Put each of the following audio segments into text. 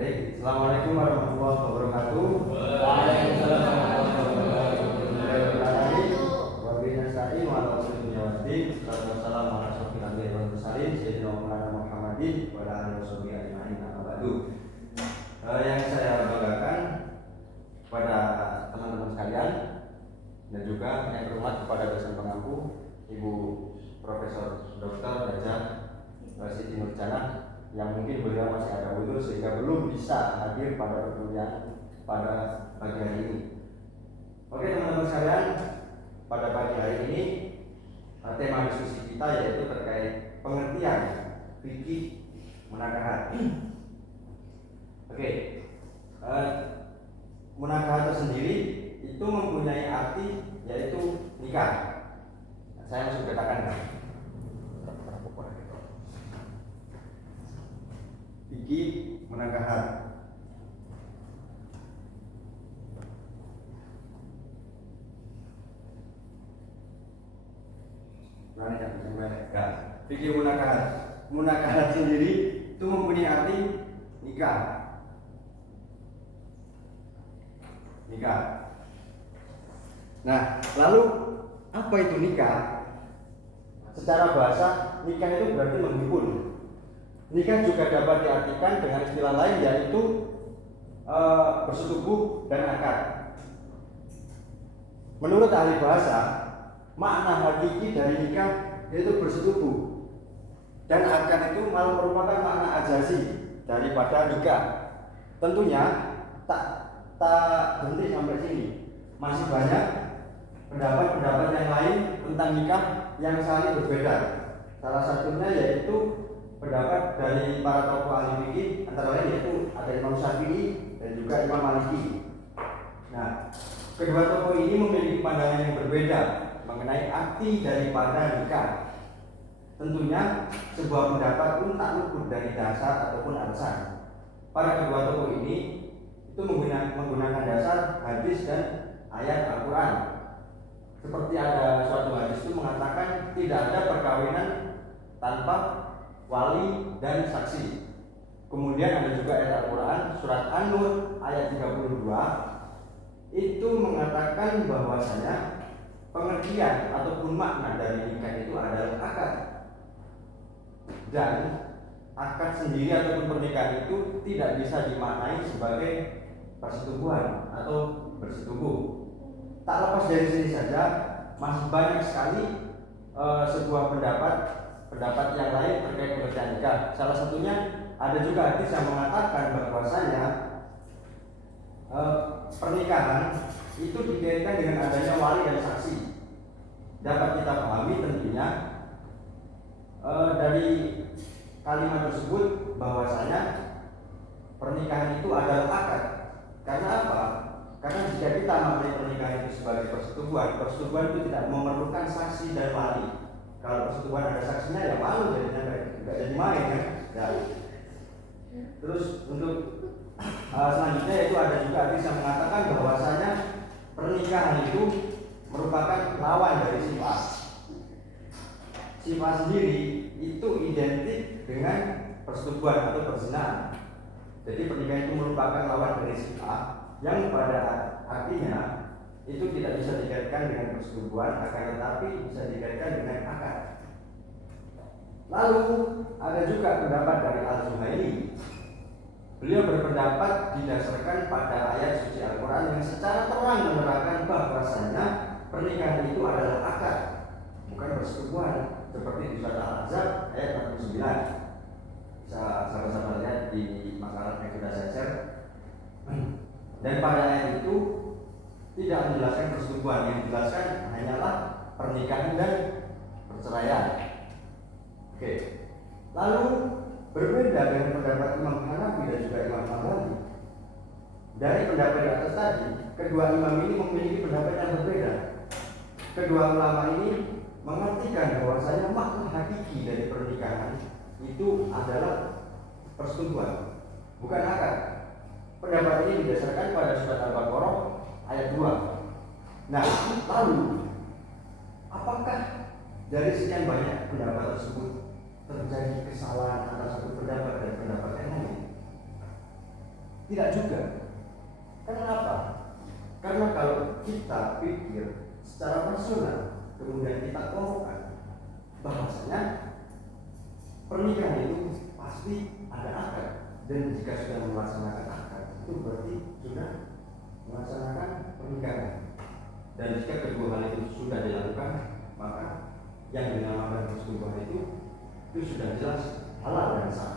Baik, Assalamualaikum warahmatullahi wabarakatuh. Waalaikumsalam warahmatullahi wabarakatuh. Wabillahi nasta'in wa ala rasulillah waddin. Wassalamu ala asyrofil anbiya'i wal mursalin sayyidina Maulana Muhammadin wa ala alihi washabihi ajma'in. Amma ba'du. Yang saya banggakan kepada teman-teman sekalian dan juga yang berhormat kepada dosen pengampu Ibu Profesor Dr. Dajjal Siti Nurjanah, yang mungkin beliau masih ada udur sehingga belum bisa hadir pada perkuliahan pada pagi hari ini. Oke teman-teman sekalian, pada pagi hari ini tema diskusi kita yaitu terkait pengertian fikih munakahat. Oke, munakahat tersendiri itu mempunyai arti yaitu nikah. Saya masuk katakan fikih munakahat. Fikih munakahat. Munakahat sendiri itu mempunyai arti nikah. Nikah. Nah, lalu apa itu nikah? Secara bahasa, nikah itu berarti menghimpun. Nikah juga dapat diartikan dengan istilah lain yaitu bersetubuh dan akad. Menurut ahli bahasa, makna hakiki dari nikah yaitu bersetubuh, dan akad itu malah merupakan makna ajazi daripada nikah. Tentunya tak berhenti sampai sini. Masih banyak pendapat-pendapat yang lain tentang nikah yang saling berbeda. Salah satunya yaitu pendapat dari para tokoh ahli fikih, antara lain yaitu ada Imam Syafi'i dan juga Imam Maliki. Nah, kedua tokoh ini memiliki pandangan yang berbeda mengenai arti daripada nikah. Tentunya sebuah pendapat pun tak luput dari dasar ataupun alasan. Para kedua tokoh ini itu menggunakan dasar hadis dan ayat Al-Quran. Seperti ada suatu hadis itu mengatakan tidak ada perkawinan tanpa wali dan saksi. Kemudian ada juga ayat Al-Quran surat An-Nur ayat 32 itu mengatakan bahwasanya pengertian ataupun makna dari nikah itu adalah akad. Dan akad sendiri ataupun pernikahan itu tidak bisa dimaknai sebagai persetubuhan atau bersetubuh. Tak lepas dari sini saja, masih banyak sekali sebuah pendapat yang lain terkait pengertian nikah. Salah satunya ada juga hadis yang mengatakan bahwasanya pernikahan itu dikaitkan dengan adanya wali dan saksi. Dapat kita pahami tentunya dari kalimat tersebut bahwasanya pernikahan itu adalah akad. Karena apa? Karena jika kita maknai pernikahan itu sebagai persetubuhan itu tidak memerlukan saksi dan wali. Kalau persetubuhan ada saksinya ya malu jadinya nggak jadi main kan. Ya. Terus untuk selanjutnya itu ada juga hadis yang mengatakan bahwasanya pernikahan itu merupakan lawan dari sifat. Sifat sendiri itu identik dengan persetubuhan atau perzinahan. Jadi pernikahan itu merupakan lawan dari sifat yang pada artinya itu tidak bisa dikaitkan dengan persetubuhan, akan tetapi bisa dikaitkan dengan akad. Lalu ada juga pendapat dari Al-Zuhaili. Beliau berpendapat didasarkan pada ayat suci Al-Quran yang secara terang menerangkan bahwasanya pernikahan itu adalah akad, bukan persetubuhan, seperti di surat Al-Ahzab ayat 49. Sama-sama lihat di makalah yang sudah saya share. Dan pada ayat itu tidak menjelaskan persetubuhan, yang dijelaskan hanyalah pernikahan dan perceraian. Oke. Lalu berbeda dengan pendapat Imam Hanafi dan juga Imam Hambali. Dari pendapat di atas tadi, kedua imam ini memiliki pendapat yang berbeda. Kedua ulama ini mengartikan bahwasanya makna hakiki dari pernikahan itu adalah persetubuhan, bukan akad. Pendapat ini didasarkan pada surat Al-Baqarah ayat 2. Nah, lalu apakah dari sekian banyak pendapat tersebut terjadi kesalahan antara satu pendapat dan pendapat yang lain? Tidak juga. Kenapa? Karena kalau kita pikir secara personal, kemudian kita kelompokkan, bahwasanya pernikahan itu pasti ada akad, dan jika sudah melaksanakan akad itu berarti sudah melaksanakan pernikahan. Dan jika kedua hal itu sudah dilakukan, maka yang dinamakan persetubuhan itu sudah jelas halal dan sah.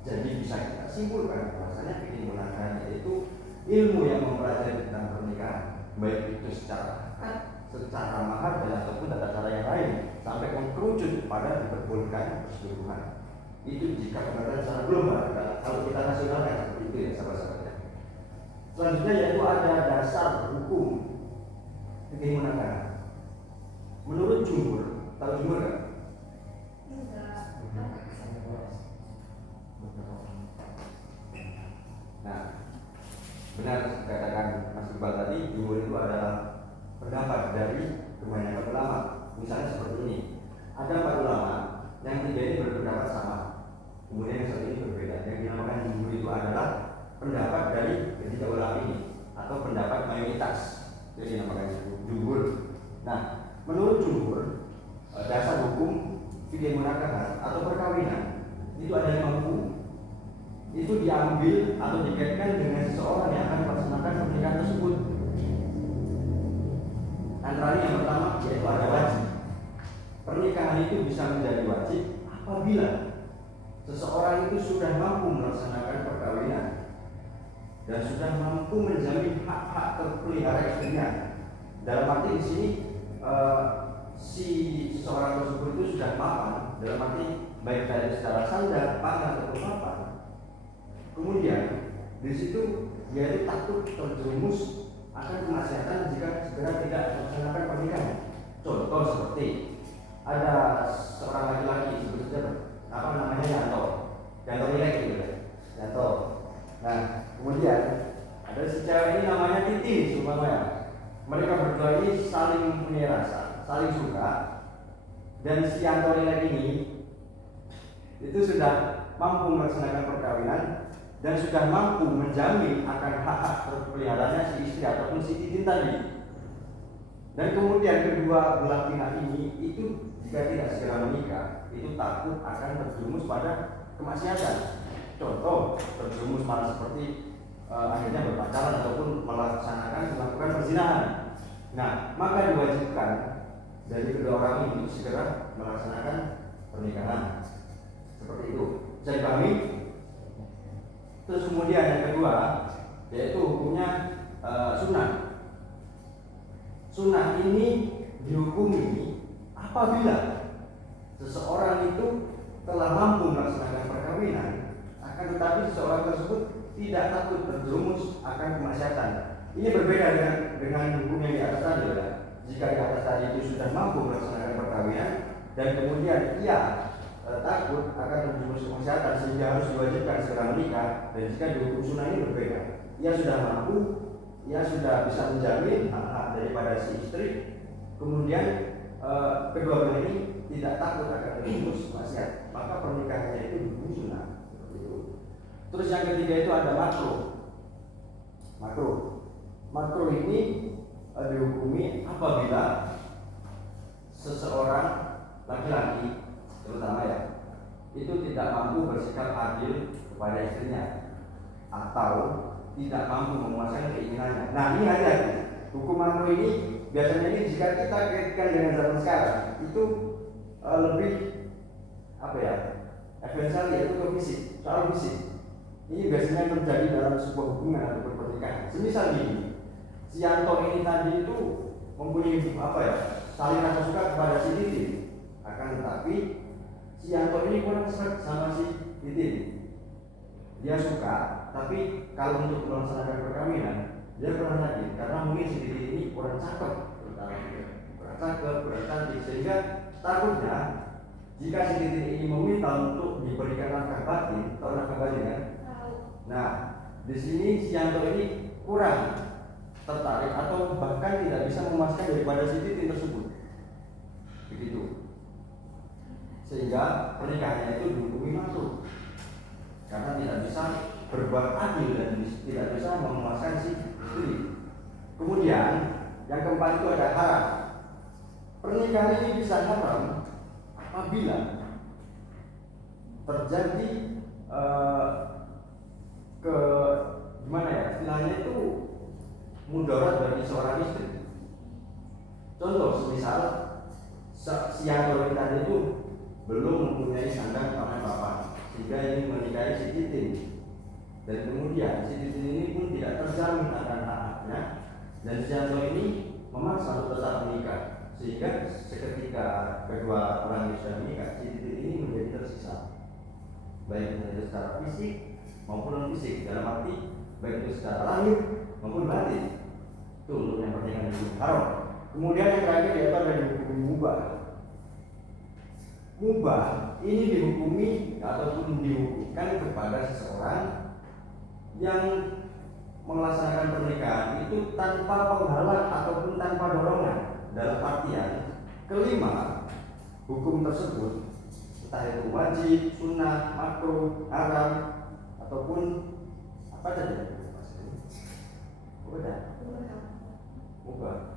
Jadi bisa kita simpulkan bahwasanya fikih munakahat itu ilmu yang mempelajari tentang pernikahan, baik itu secara akad, secara mahar, dan ataupun tata cara yang lain, sampai mengkerucut pada diperbolehkan persetubuhan. Itu jika pengertian secara global. Kalau kita nasionalkan seperti itu ya sahabat-sahabat. Selanjutnya yaitu ada dasar hukum fikih munakahat. Menurut jumhur, tahu jumhur kan? Nah, benar dikatakan Mas Iqbal tadi, jumhur itu adalah pendapat dari kebanyakan ulama. Misalnya seperti ini, ada 4 ulama, yang 3 ini berpendapat sama, kemudian yang 1 ini berbeda. Yang dinamakan jumhur itu adalah pendapat dari ketiga ulama ini, atau pendapat mayoritas. Jadi dinamakan jumhur. Nah, menurut jumhur, dasar hukum fikih munakahat atau perkawinan itu ada 5 hukum. Itu diambil atau dikaitkan dengan seseorang yang akan melaksanakan pernikahan tersebut. Antara yang pertama yaitu ada wajib. Pernikahan itu bisa menjadi wajib apabila seseorang itu sudah mampu melaksanakan perkawinan dan sudah mampu menjamin hak-hak terpelihara istrinya. Dalam arti di sini si seseorang tersebut itu sudah mapan, dalam arti baik dari secara sandang, pangan ataupun mapan. Kemudian di situ dia itu takut terjerumus akan kemaksiatan jika segera tidak melaksanakan pernikahan. Contoh seperti ada seorang laki-laki sebut saja apa namanya Yanto Nilai gitu ya. Yanto. Nah, kemudian ada si cewek ini namanya Titi supaya mereka berdua ini saling mempunyai rasa, saling suka, dan si Yanto Nilai ini itu sudah mampu melaksanakan perkawinan dan sudah mampu menjamin akan hak-hak terpeliharanya si istri ataupun si Titin tadi. Dan kemudian kedua belah pihak ini itu jika tidak segera menikah itu takut akan terjerumus pada kemaksiatan. Contoh terjerumus malah seperti akhirnya berpacaran ataupun melakukan perzinahan. Nah, maka diwajibkan dari kedua orang ini segera melaksanakan pernikahan. Seperti itu. Bisa dipahami? Terus kemudian yang kedua yaitu hukumnya sunnah. Sunnah ini dihukumi apabila seseorang itu telah mampu melaksanakan perkawinan, akan tetapi seseorang tersebut tidak takut terjerumus akan kemaksiatan. Ini berbeda dengan hukum yang di atas tadi ya. Jika di atas tadi itu sudah mampu melaksanakan perkawinan dan kemudian ia takut akan terjerumus kemaksiatan sehingga harus diwajibkan segera menikah, dan jika di hukum sunnah ini berbeda. Ia sudah mampu, ia sudah bisa menjamin hak-hak daripada si istri, kemudian kedua belah ini tidak takut akan terjerumus maksiat, maka pernikahannya itu hukum sunnah. Terus yang ketiga itu ada makruh. Makruh ini dihukumi apabila seseorang laki-laki terutama ya itu tidak mampu bersikap adil kepada istrinya atau tidak mampu memuaskan keinginannya. Nah, ini hati-hati. Hukum makruh ini biasanya ini jika kita kaitkan dengan zaman sekarang itu lebih apa ya? Eventually yaitu ke fisik, soal fisik. Ini biasanya terjadi dalam sebuah hubungan atau pernikahan. Semisal gini, si Yanto ini tadi itu mempunyai apa ya? Saling rasa suka kepada si Titin. Akan tetapi si Yanto ini kurang seret sama si Titin. Dia suka, tapi kalau untuk melaksanakan perkawinan dia kurang lagi karena mungkin si Titin ini kurang cakep, kurang cantik, sehingga takutnya jika si Titin ini meminta untuk diberikan nafkah batin, tahu nafkah batin kan? Nah, di sini si Yanto ini kurang tertarik atau bahkan tidak bisa memuaskan daripada si Titin tersebut. Begitu. Sehingga pernikahannya itu dihukumi makruh karena tidak bisa berbuat adil dan tidak bisa memuaskan si istri. Kemudian yang keempat itu ada haram. Pernikahan ini bisa haram apabila terjadi ke gimana ya istilahnya itu mudarat bagi seorang istri. Contoh, misal si yang tadi itu belum mempunyai sandang paman papan, sehingga ini menikahi si Titin, dan kemudian si Titin ini pun tidak terjamin akan haknya, dan si Yanto ini memaksa untuk tetap menikah, sehingga seketika kedua orang yang sudah menikah, si Titin ini menjadi tersisa, baik itu secara fisik maupun non fisik, dalam arti baik itu secara lahir maupun batin. Itu untuk yang pernikahan itu haram. Kemudian yang terakhir yaitu ada dihukumi mubah. Mubah ini dihukumi ataupun dihukumkan kepada seseorang yang melaksanakan pernikahan itu tanpa penghalang ataupun tanpa dorongan. Dalam artian kelima, hukum tersebut entah itu wajib, sunnah, makruh, haram ataupun apa saja. Mubah.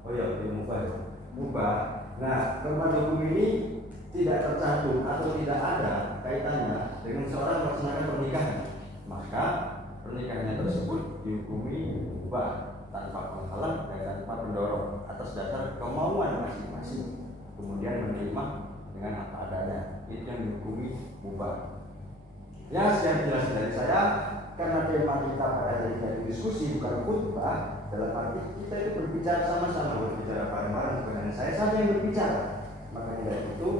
Oh ya, mubah. Nah, keempat hukum ini tidak tercantum atau tidak ada kaitannya dengan seorang melaksanakan pernikahan, maka pernikahannya tersebut dihukumi mubah tanpa penghalang dan tanpa pendorong atas dasar kemauan masing-masing, kemudian menerima dengan apa adanya. Itu yang dihukumi mubah. Ya, sekian jelas dari saya. Karena tema kita pada hari ini diskusi bukan khutbah, dalam arti kita itu berbicara sama-sama, berbicara bareng-bareng, sebenarnya saya saja yang berbicara. Makanya dari itu,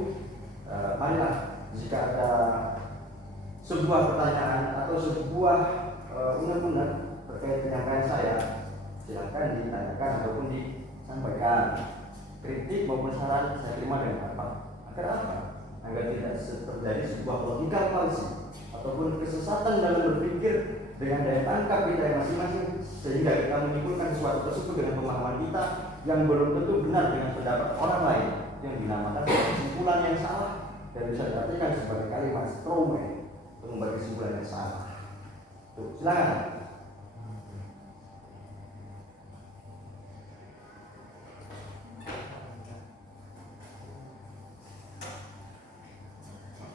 marilah jika ada sebuah pertanyaan atau sebuah unek-unek terkait penyampaian saya, silakan ditanyakan ataupun disampaikan. Kritik maupun saran saya terima dengan apa? Agar apa? Agar tidak terjadi sebuah logika palsu ataupun kesesatan dalam berpikir dengan daya tangkap kita yang masing-masing, sehingga kita menyimpulkan sesuatu tersebut dengan pemahaman kita yang belum tentu benar dengan pendapat orang lain, yang dinamakan kesimpulan yang salah dan bisa diartikan sebagai kalimat strongman untuk membagi kesimpulan yang salah. Tuh, silakan.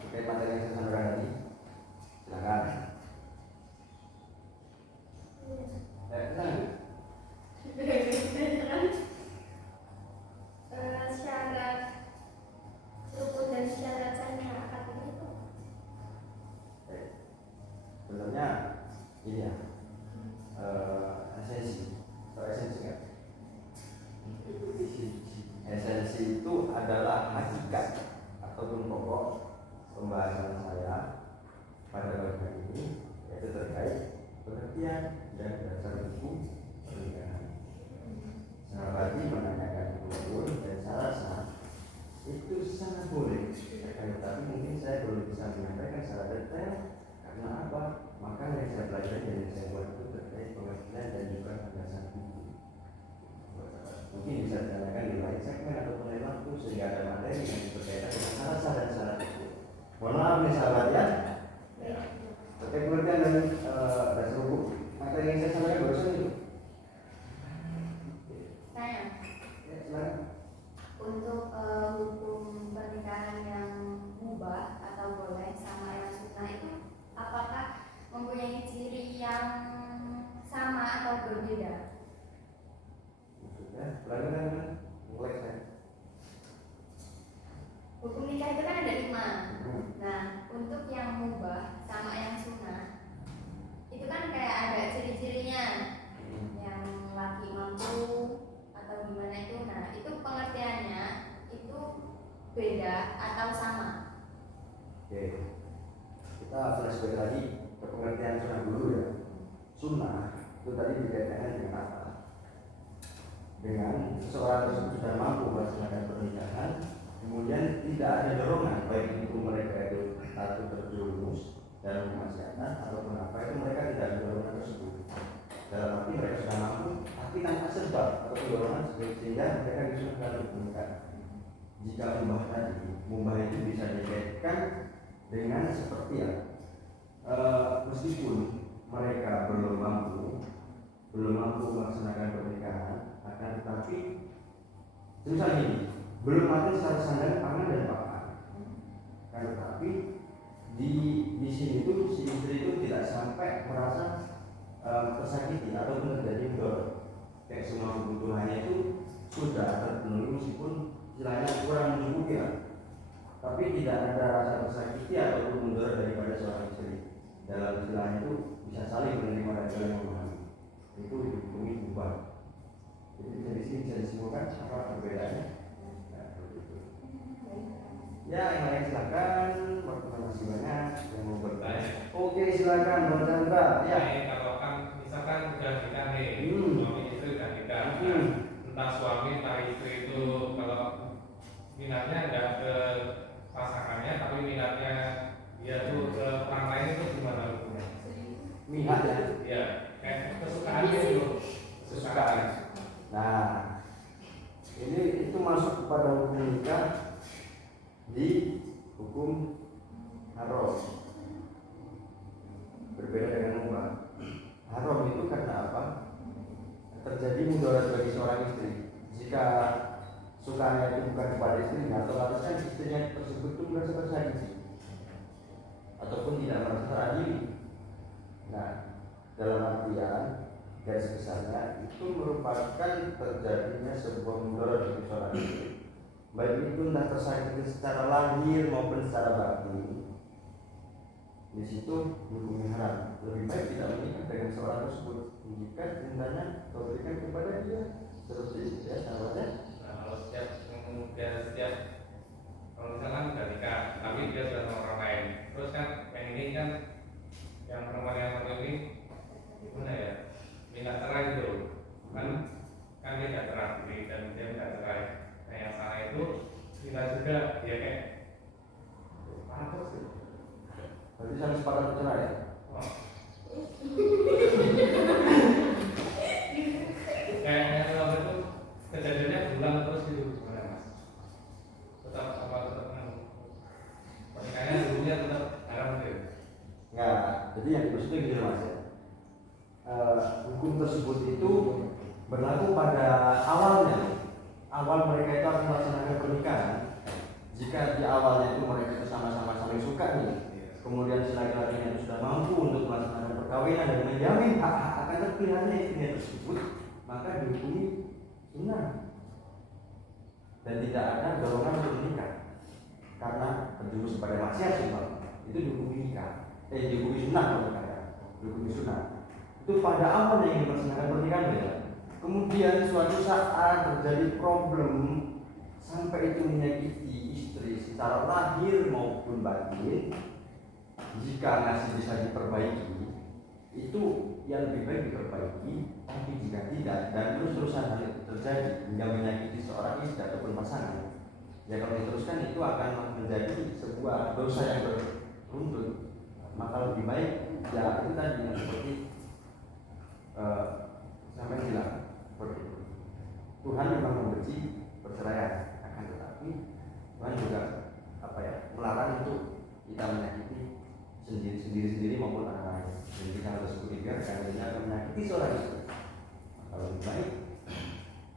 Terkait materi yang saya sampaikan tadi, silakan. Syarat rukun dan syarat syariah akad itu sebenarnya ini ya esensi kan? Esensi itu adalah hakikat ataupun pokok pembahasan saya pada bagian ini, yaitu terkait pengertian dan dasar hukum pernikahan. Saya lagi menanyakan hukum dan saya rasa itu sangat boleh, tapi mungkin saya belum bisa menyampaikan secara detail. Karena apa? Maka yang saya pelajari dan yang saya buat itu terkait pengertian dan juga dasar hukum. Mungkin bisa ditanyakan di lain segmen ataupun lain waktu, sehingga ada materi yang berkaitan dengan syarat dan syarat hukum. Mohon maaf nih sahabat ya. Terkait pengertian dan dasar hukum, materi yang saya sampaikan barusan itu. saya Ya, silakan. untuk hukum pernikahan yang mubah atau boleh sama yang sunnah itu apakah mempunyai ciri yang sama atau berbeda? Ya, silakan mulai saya. Hukum nikah itu kan ada 5. Nah, untuk yang mubah sama yang sunnah itu kan kayak ada ciri-cirinya, yang laki mampu atau gimana itu. Nah, itu pengertiannya itu beda atau sama? Oke, kita flashback lagi ke pengertian sunnah dulu ya. Sunnah itu tadi dikaitkan dengan apa? Dengan seseorang tersebut sudah mampu melaksanakan pernikahan, kemudian tidak ada dorongan, baik itu mereka itu atau terjerumus dalam kemaksiatan ataupun apa, itu mereka tidak ada dorongan tersebut. Dalam arti mereka sudah mampu, tapi tanpa sebab atau dorongan sehingga mereka disuruhkan untuk menikah. Jika mubah tadi, mubah itu bisa dikaitkan dengan seperti ya, meskipun mereka belum mampu melaksanakan pernikahan, akan tetapi misalnya ini belum mati secara sandang pangan dan pakan, kan tetapi di sini tuh si istri itu tidak sampai merasa tersakiti ataupun terjadi mudorot. Kayak semua kebutuhannya itu sudah terpenuhi meskipun istilahnya kurang mencukupi ya, tapi tidak ada rasa tersakiti ataupun mudorot daripada seorang istri. Dalam istilahnya itu bisa saling menerima dan saling memahami. Itu dihukumi ubah. Jadi dari sini bisa disimpulkan apa perbedaannya. Nah, begitu. Ya, yang lain silakan. Waktu masih banyak yang mau bertanya. Oke, silakan Bang Chandra. Ya. Kalau kan misalkan udah nikah nih, suami istri udah nikah, entah suami entah istri itu kalau minatnya nggak ke pasangannya, tapi minatnya dia tuh ke orang lain, itu gimana hukumnya? Minat ya? Iya, kayak kesukaannya itu, kesukaan. Nah, itu masuk kepada hukum nikah di hukum haram. Berbeda dengan mubah. Haram itu karena apa? Terjadi mudarat bagi seorang istri. Jika sukanya itu bukan kepada istrinya, atau harusnya istrinya tersebut itu merasa tersakiti ataupun tidak merasa teradili. Nah, dalam artian garis besarnya itu merupakan terjadinya sebuah mudarat bagi seorang istri, baik itu entah tersakiti secara lahir maupun secara batin. Di situ hukumnya haram. Lebih baik tidak menikah dengan seorang tersebut jika cintanya kau berikan kepada dia seperti itu ya, sahabatnya. Nah, kalau kalau misalkan udah nikah, tapi dia sudah sama orang lain, terus kan yang ini kan yang perempuan yang satu ini gimana ya, minta cerai itu kan dia nggak cerai dan dia nggak cerai. Nah yang salah itu kita juga dia kayak apa sih? Berarti sampai sepakat bercerai ya? Oh. Kayaknya kalau itu kejadiannya berulang terus gitu gimana mas? Tetap pernikahannya dulunya tetap haram gitu? Enggak, jadi yang dimaksud itu gini mas ya. Hukum tersebut itu berlaku pada awalnya. Awal mereka itu akan melaksanakan pernikahan. Jika di awalnya itu mereka itu sama-sama saling suka nih, kemudian si laki-lakinya itu sudah mampu untuk melaksanakan perkawinan dan menjamin hak-hak akan terpilihnya istrinya tersebut, maka dihukumi sunnah dan tidak ada dorongan untuk menikah karena terjerumus pada maksiat sunnah. Itu dihukumi nikah, dihukumi sunnah kalau kata, dihukumi sunnah. Itu pada awal yang melaksanakan pernikahan ya. Kemudian suatu saat terjadi problem sampai itu menyakiti istri secara lahir maupun batin, jika masih bisa diperbaiki, itu yang lebih baik diperbaiki. Tapi jika tidak dan terus-terusan hal itu terjadi hingga menyakiti seorang istri ataupun pasangan, ya kalau diteruskan itu akan menjadi sebuah dosa yang beruntun. Maka lebih baik ya itu tadi yang seperti sampai bilang seperti itu. Tuhan memang membenci perceraian, akan tetapi Tuhan juga melarang untuk kita menyakiti sendiri maupun orang lain. Dan jika hal tersebut dibiarkan, ini akan menyakiti seorang istri. Maka lebih baik.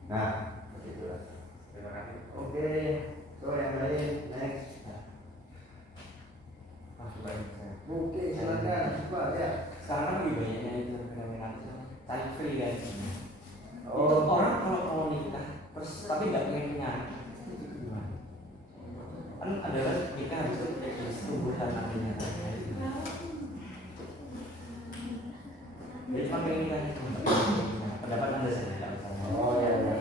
Nah, seperti itulah. Terima kasih. Oke, so yang lain next. Oke, silakan. Coba ya. Sekarang kan lebih banyaknya itu fenomena child free kan. Oh. Itu orang kalau nikah terus tapi nggak pengen punya anak, itu gimana? Kan adalah nikah harus kayak tumbuhan namanya. Jadi cuma pengen nikah. Pendapat anda saya tidak sama. Oh ya ya.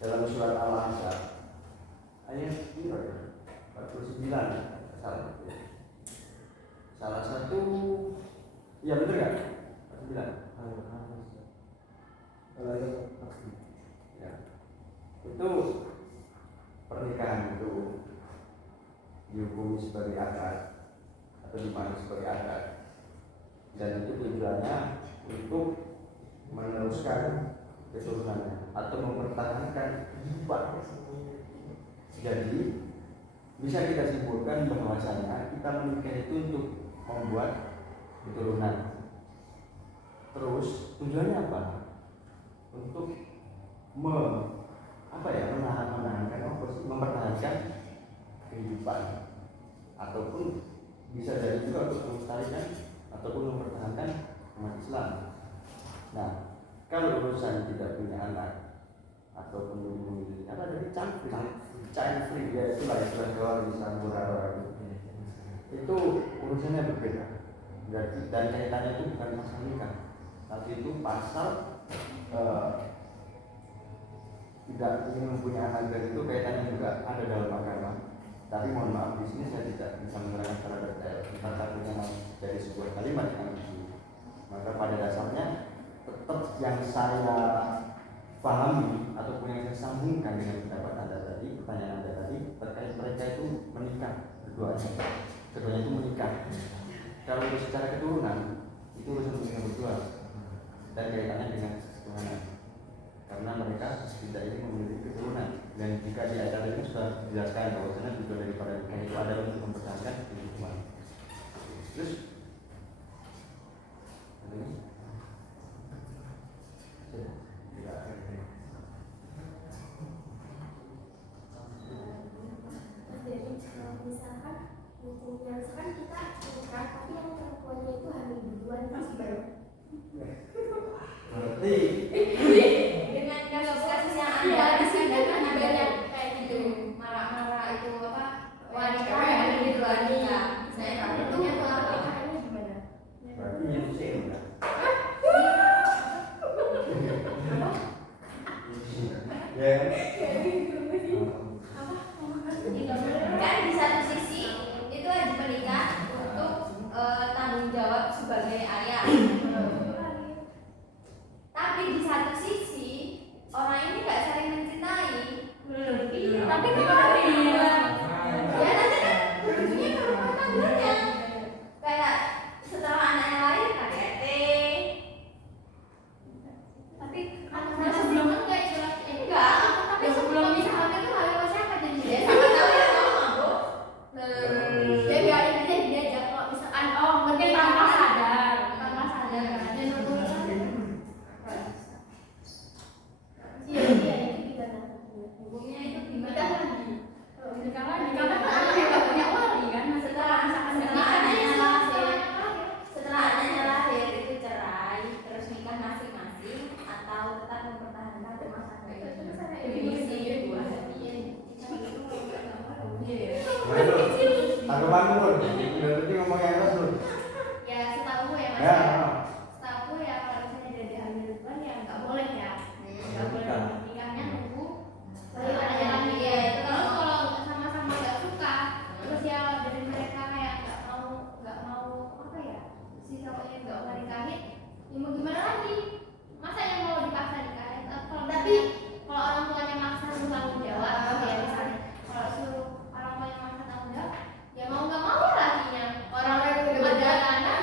Dalam surat Al-Ahzab ayat 49 salah satu ya betul kan? 49 ya. Itu pernikahan itu dihukumi sebagai akad atau dipandang sebagai akad, dan itu tujuannya untuk meneruskan keturunannya atau mempertahankan kehidupan. Jadi bisa kita simpulkan bahwasanya kita menikah itu untuk membuat keturunan. Terus tujuannya apa? Untuk mempertahankan kehidupan, ataupun bisa jadi juga untuk melestarikan ataupun mempertahankan umat Islam. Nah, kalau urusan tidak punya anak ataupun memiliki apa dari child free, ya itulah istilah Jawa di Sambura itu urusannya berbeda. Dan kaitannya itu bukan pasal nikah, tapi itu pasal tidak ingin mempunyai anak, dan itu kaitannya juga ada dalam agama. Tapi mohon maaf, di sini saya tidak bisa menerangkan secara detail tentang satunya dari sebuah kalimat yang ini. Maka pada dasarnya tetap yang saya pahami ataupun yang saya sambungkan dengan pendapat Anda tadi, pertanyaan Anda tadi terkait mereka itu menikah keduanya itu menikah. Kalau secara keturunan itu urusan mereka berdua dan kaitannya dengan keturunan, karena mereka tidak ingin memiliki keturunan. Dan jika di ayat ini sudah dijelaskan bahwasanya juga daripada nikah itu adalah untuk mempertahankan kehidupan. Terus misalkan kita nikah tapi yang perempuannya itu hamil duluan masih baru. berarti Dengan kasus-kasus yang ada di sini kan banyak kayak gitu, marah-marah itu apa wanita yang di luar nikah. Saya tentunya tuh apa ini gimana? berarti yang sih enggak. Ya. Kan di satu sisi itu wajib menikah untuk tanggung jawab sebagai ayah. Tapi di satu sisi orang ini nggak saling mencintai. Tapi kalau ya nanti kan berujungnya ke rumah tangganya. Kayak setelah anaknya lahir KDRT. Tapi anak sebelumnya nggak istilah enggak. Tapi sebelum misalnya itu hal yang siapa jadi dia sama tahu ya mau mabuk. Dia biarin aja diajak kalau misalkan mungkin tanpa sadar kan dia nonton. Iya itu gimana? Hukumnya itu gimana? Nikah lagi. Kalau nikah lagi, karena kan anak juga punya wali kan. Setelah anaknya lahir itu cerai, terus nikah masing-masing atau tetap mempertahankan rumah tangga itu. Definisi dua. Tanggapan dulu. Berarti ngomong yang terus dulu. Ya setahu ya mas. Ya. Setahu ya kalau misalnya dari hamil duluan ya nggak boleh ya. Nggak boleh nikahnya nunggu. Baru anaknya lahir ya. Terus kalau sama-sama nggak suka, terus ya dari mereka kayak nggak mau apa ya, si cowoknya nggak mau nikahin, ya mau gimana lagi? Masa yang mau dipaksa nikahin? Tapi kalau orang tuanya maksa suruh tanggung jawab, ya misalnya kalau suruh orang tuanya maksa tanggung jawab, ya mau nggak mau ya lakinya. Orang yang udah ada anak,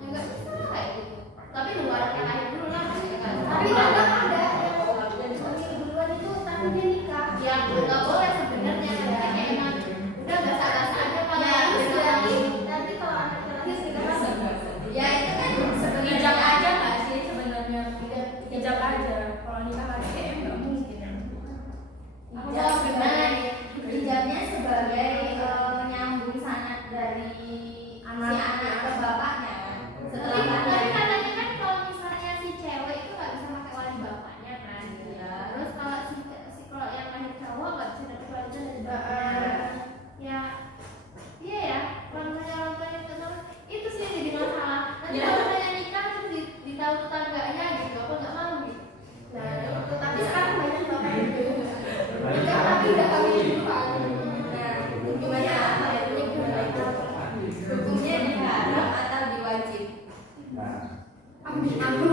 ya nggak bisa kayak gitu. Tapi nunggu anaknya lahir dulu lah, ya kan? Tapi kadang ada yang hamil duluan itu tapi dia nikah, ya nggak boleh sebenarnya. Kayak emang udah nggak salah aja kalau Tapi kalau anaknya lagi sekarang ya itu kan sebenarnya Hijab aja nggak sih sebenarnya? Hijab aja. Kalau nikah lagi kayaknya nggak mungkin. hijab gimana? Hijabnya sebagai nyambung sanad dari si anak ke bapaknya kan. Setelah tapi lahir. katanya kan kalau misalnya si cewek itu nggak bisa pakai wali bapaknya kan. Iya. Terus kalau kalau yang lahir cowok nggak bisa dapat walinya dari bapaknya. Ya, iya ya. Kalau misalnya orang tuanya nggak tahu, itu sih yang jadi masalah. Nanti Ya. kalau misalnya nikah terus ditahu tetangganya gitu, apa nggak mau gitu. Nah itu. Tapi sekarang banyak bapak yang gitu. Nikah tapi udah kawin duluan. Nah, hukumannya apa ya? Hukumnya diharam atau diwajib? Nah. Aku.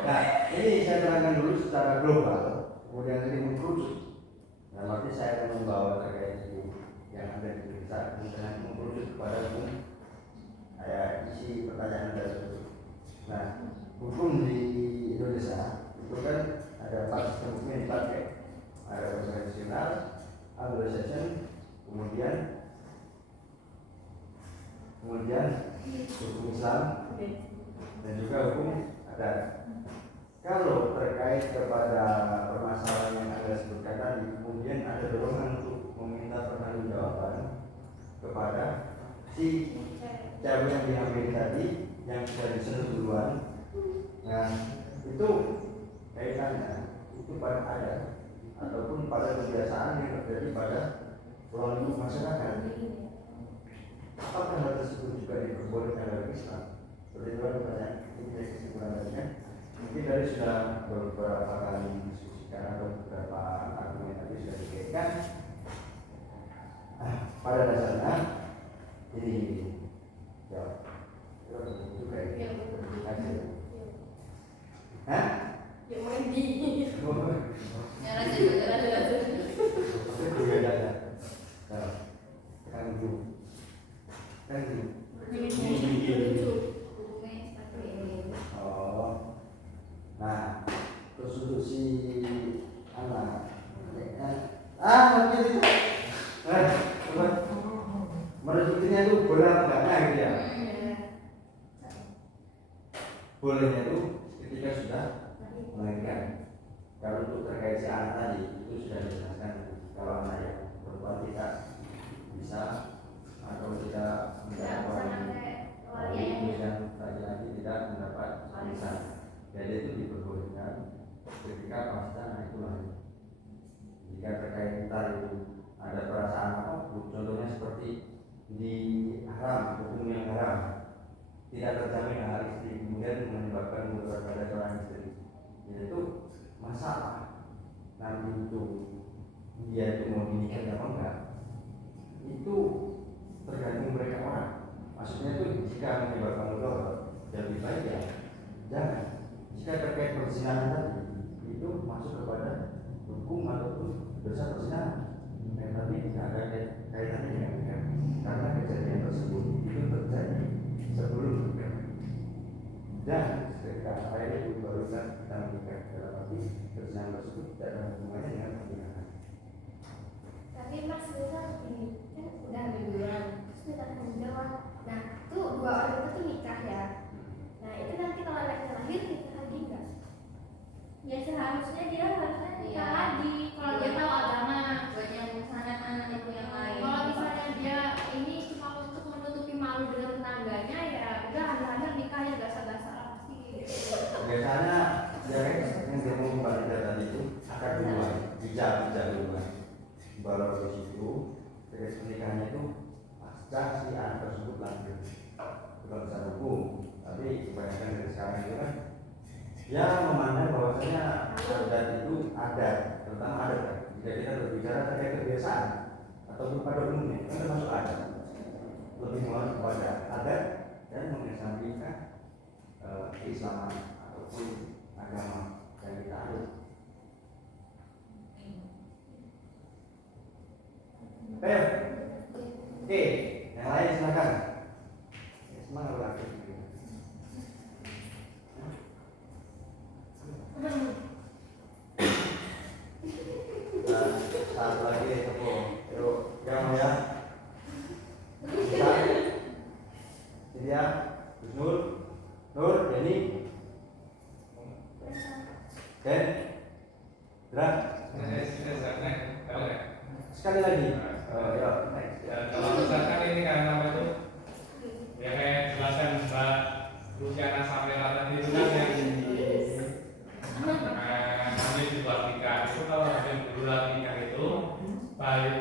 Nah, ini saya terangkan dulu secara global, kemudian nanti mengkerucut. Nah, nanti saya akan membawa terkait isu yang ada di Indonesia, kemudian nanti mengkerucut kepada isi pertanyaan tersebut. Nah, hukum di Indonesia itu kan ada 4 sistem hukum yang dipakai. Ada hukum tradisional, Anglo-Saxon, kemudian hukum Islam dan juga hukum adat. Kalau terkait kepada permasalahan yang Anda sebutkan tadi, kemudian ada dorongan untuk meminta pertanggungjawaban kepada si cewek yang diambil tadi yang sudah disentuh duluan. Nah, itu kaitannya itu pada adat ataupun pada kebiasaan yang terjadi pada ruang lingkup masyarakat. Apakah hal tersebut juga diperbolehkan dalam Islam? Seperti itu kan pertanyaan ini kesimpulan tadi kan. Mungkin dari sudah beberapa kali diskusikan atau beberapa argumen tadi sudah dikaitkan. Pada dasarnya ini ya juga ini hasil. Hah? Ya mandi. Jalan aja. Itu beda ya. Kan dulu. Lucu. Oh. Nah, terus untuk si anak mungkin itu mereduksinya itu boleh enggak gitu ya? Bolehnya itu ketika sudah melahirkan. Kalau untuk terkait si anak tadi itu sudah dijelaskan kalau anak yang perempuan tidak bisa atau tidak mendapat dan laki-laki tidak mendapat warisan. Jadi itu diperbolehkan ketika pasca anak itu lahir. Jika terkait entar itu ada perasaan apa, contohnya seperti di haram, hukum yang haram, tidak terjamin hak istri kemudian menyebabkan mudarat pada seorang istri, itu masalah. Nanti itu dia itu mau dinikah apa enggak, itu tergantung mereka orang. Maksudnya itu jika menyebabkan mudarat, lebih baik ya jangan. Jika terkait perzinahan tadi itu masuk kepada hukum ataupun dosa perzinahan, tapi tidak ada kaitannya dengan nikah karena kejadian tersebut itu terjadi sebelum nikah dan ketika akhirnya itu baru kita menikah. Dalam arti perzinahan tersebut tidak ada hubungannya dengan pernikahan. Tapi Mas Rizal ini kan udah liburan, terus minta tanggung jawab. Nah, tuh 2 orang itu tuh nikah ya. Nah, itu nanti kalau anaknya lahir nikah lagi enggak? Ya seharusnya dia harusnya nikah Iya. lagi kalau dia tahu agama. Buat yang sana anak itu yang lain. Kalau misalnya dia ini cuma untuk menutupi malu dengan tetangganya, ya udah hari-hari nikah ya gasa-gasa pasti gitu. Biasanya yang dia mau kembali tadi itu akad duluan, bijak duluan, baru habis itu terkait pernikahannya itu pasca si anak tersebut lahir. Bukan secara hukum, tapi kebanyakan dari sekarang itu kan ya memandang bahwasanya adat itu adat, terutama adat kan. Jika kita berbicara terkait kebiasaan ataupun pada umumnya kan termasuk adat, lebih mengarah kepada adat dan mengesampingkan keislaman ataupun agama yang kita anut. Oke, yang lain silakan. Semangat lagi. Satu lagi tepung. Yuk, yang ya. Ini ya, Nur, Denny, Dan, Drak. Sekali lagi. Ya, next. Kalau misalkan ini kan apa itu ya kayak jelasan Mbak Luciana Samira tadi itu kan yang nanti dibuat nikah itu kalau ada bulan nikah itu balik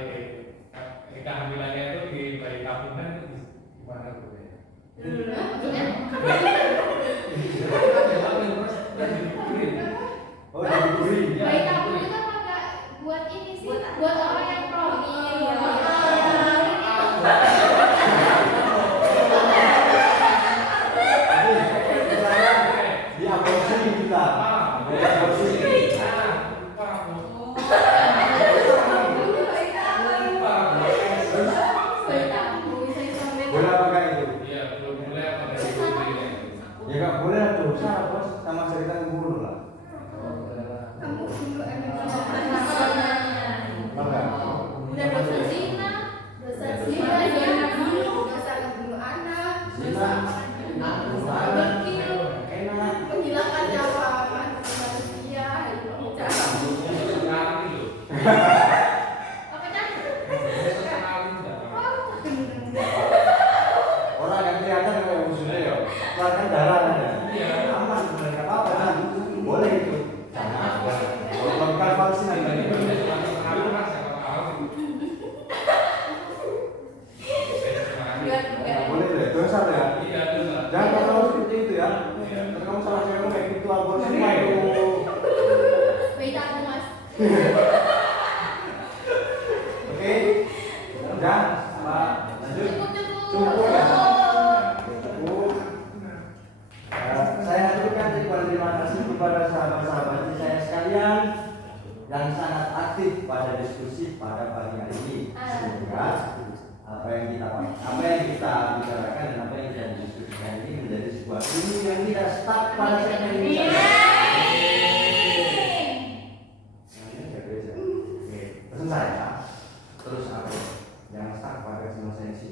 kehamilannya itu di bayi tabungan itu gimana tuh ya? Oh, diberi. Bayi tabung itu kan agak buat ini sih, buat orang yang promil. Di aborsi kita. Boleh apa enggak itu? Iya, belum boleh apa dari Ya enggak boleh tuh. Oke, udah, Pak. Lanjut. Cukup ya. Cukup. Saya aturkan ribuan terima kasih kepada sahabat-sahabat saya sekalian yang sangat aktif pada diskusi pada pagi hari ini. Semoga apa yang kita bicarakan dan apa yang kita diskusikan ini menjadi sebuah ilmu yang tidak stuck pada segmen ini. Oke, pesan saya terus apa? Jangan stuck pada semua sensi.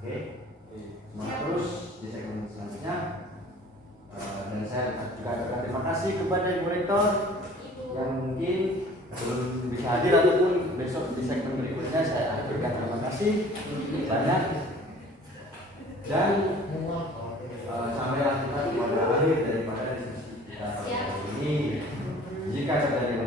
Oke, semangat terus di segmen selanjutnya. Dan saya juga ucapkan terima kasih kepada Ibu Rektor yang mungkin belum bisa hadir ataupun besok di segmen berikutnya. Saya berikan terima kasih banyak dan sampailah kita kepada akhir daripada diskusi kita pada hari ini. Jika ada